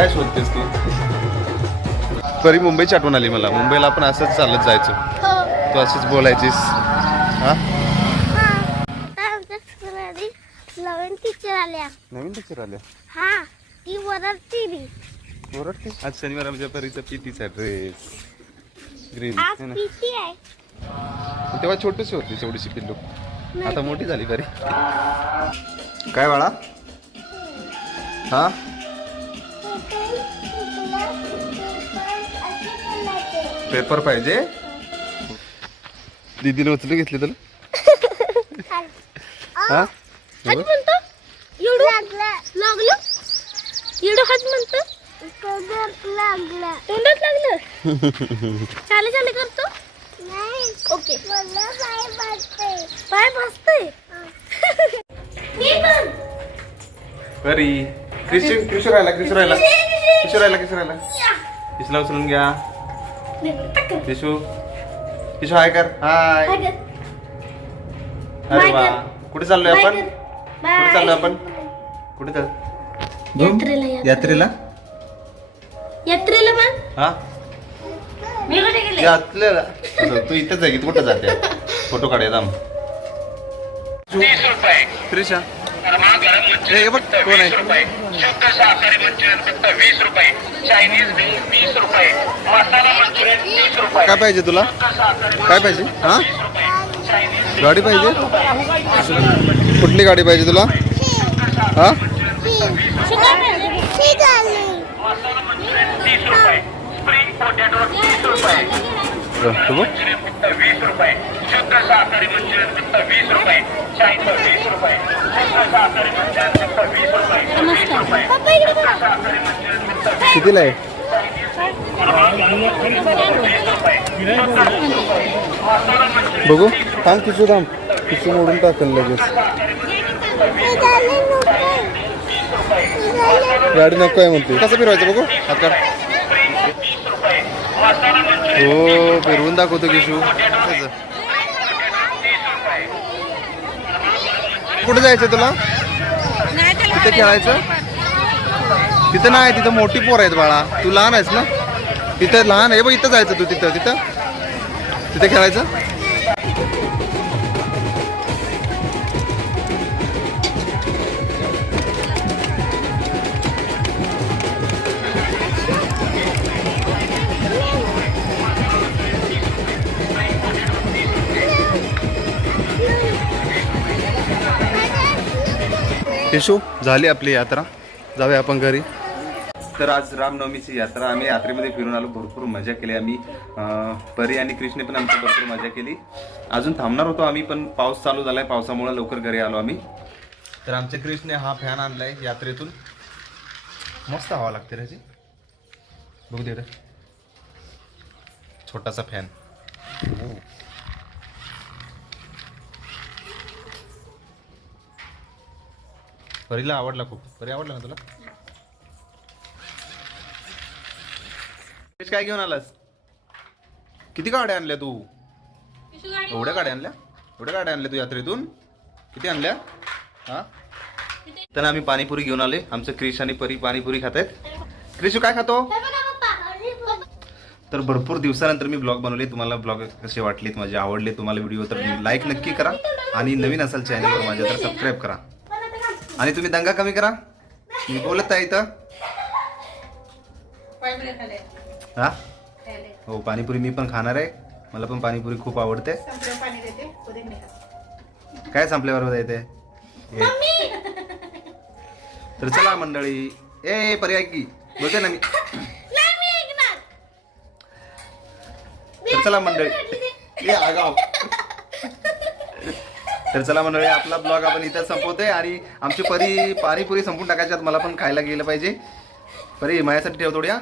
काय शोधतेस तू? परी मुंबईची आठवण आली मला. मुंबईला आपण असंच चालत जायचो. तू असंच बोलायचीस. हा नवीन टीचर आल्या. नवीन टीचर आल्या. हा ती वरडती. ओरडते. आज शनिवार आमच्या परीचा पीटीचा ड्रेस ग्रीन. आज पीटी आहे. तेव्हा छोटीशी होती तेवढीशी पिल्लू. आता मोठी झाली परी. काय बाळा? हा पेपर पाहिजे. दीदीने उचलून घेतली तुला. हा हात म्हणतो एवढं लागलं एवढं हात म्हणतो तोंडात लागलं. चाले चाले करतो नाही. ओके पाय भाजतोय. परी किशोर राहिला किशोला उचलून घ्या. किशू हाय कर. हाय. अरे वा. कुठे चाललोय आपण? कुठे चाल? यात्रेला मग हा मी कुठे गेले? यात्रेला तू इथंच आहे की कुठं जाते? फोटो काढूया थांब. त्रिशा हे बघ कोण आहे? शुद्ध शाकाहारी मंचुरियन फक्त 20 रुपये, चायनीज भेळ 20 रुपये, मसाला मंचुरियन 30 रुपये. काय पाहिजे तुला? काय पाहिजे? हा गाडी पाहिजे. कुठली गाडी पाहिजे तुला? हा मसाला मंचुरियन 30 रुपये, स्प्रिंग पोटॅटो 30 रुपये, मंचुरियन फक्त 20 रुपये, शुद्ध शाकाहारी मंचुरियन फक्त 20 रुपये, चायनीज 20 रुपये, शुद्ध शाकाहारी मंचुरियन फक्त 20 रुपये, 20 रुपये, शुद्ध शाकाहारी मंचुरियन फक्त 20 कितीला आहे? बघू थांब किशू थांब. किशू मोडून टाकल लगेच. गाडी नको आहे म्हणते. कसं फिरवायचं बघू हात काढ. हो फिरवून दाखवतो किशू. कुठे जायचं तुला? तिथे खेळायचं? तिथं नाही. तिथं मोठी पोर आहेत बाळा. तू लहान आहेस ना. तिथं लहान आहे बघ. इथं जायचं तू. तिथं खेळायचं. केशू झाली आपली यात्रा. जाऊया आपण घरी. तर आज रामनवमीची यात्रा. आम्ही यात्रेमध्ये फिरून आलो. भरपूर मजा केली आम्ही. परी आणि कृष्णे पण आमची भरपूर मजा केली. अजून थांबणार होतो आम्ही पण पाऊस चालू झालाय. पावसामुळे लवकर घरी आलो आम्ही. तर आमच्या कृष्णे हा फॅन आणलाय यात्रेतून. मस्त हवा लागते रे. बघू दे रे. छोटासा फॅन. परीला आवडला खूप. परी आवडला ना तुला? काय घेऊन आलास? किती गाड्या आणल्या तू? एवढ्या गाड्या आणल्या तू यात्रेतून? किती आणल्या? हा तर आम्ही पाणीपुरी घेऊन आले. आमचं क्रिश आणि परी पाणीपुरी खात आहेत. क्रिशू काय खातो? तर भरपूर दिवसानंतर मी ब्लॉग बनवले. तुम्हाला ब्लॉग कसे वाटलेत, माझे आवडले तुम्हाला व्हिडिओ तर लाईक नक्की करा. आणि नवीन असाल चॅनलवर माझ्या तर सबस्क्राईब करा. आणि तुम्ही दंगा कमी करा. मी बोलत आहे इथं. हा हो पाणीपुरी मी पण खाणार आहे. मला पण पाणीपुरी खूप आवडते. काय संपल्यावर येते. तर चला मंडळी. ए पर्याय की बोलते ना मी. तर चला मंडळी. तर चला मंडळी आपला ब्लॉग आपण इथं संपवतोय. आणि आमची परी पाणीपुरी संपून टाकायच्यात. मला पण खायला गेलं पाहिजे. परी माझ्यासाठी ठेव थोड्या.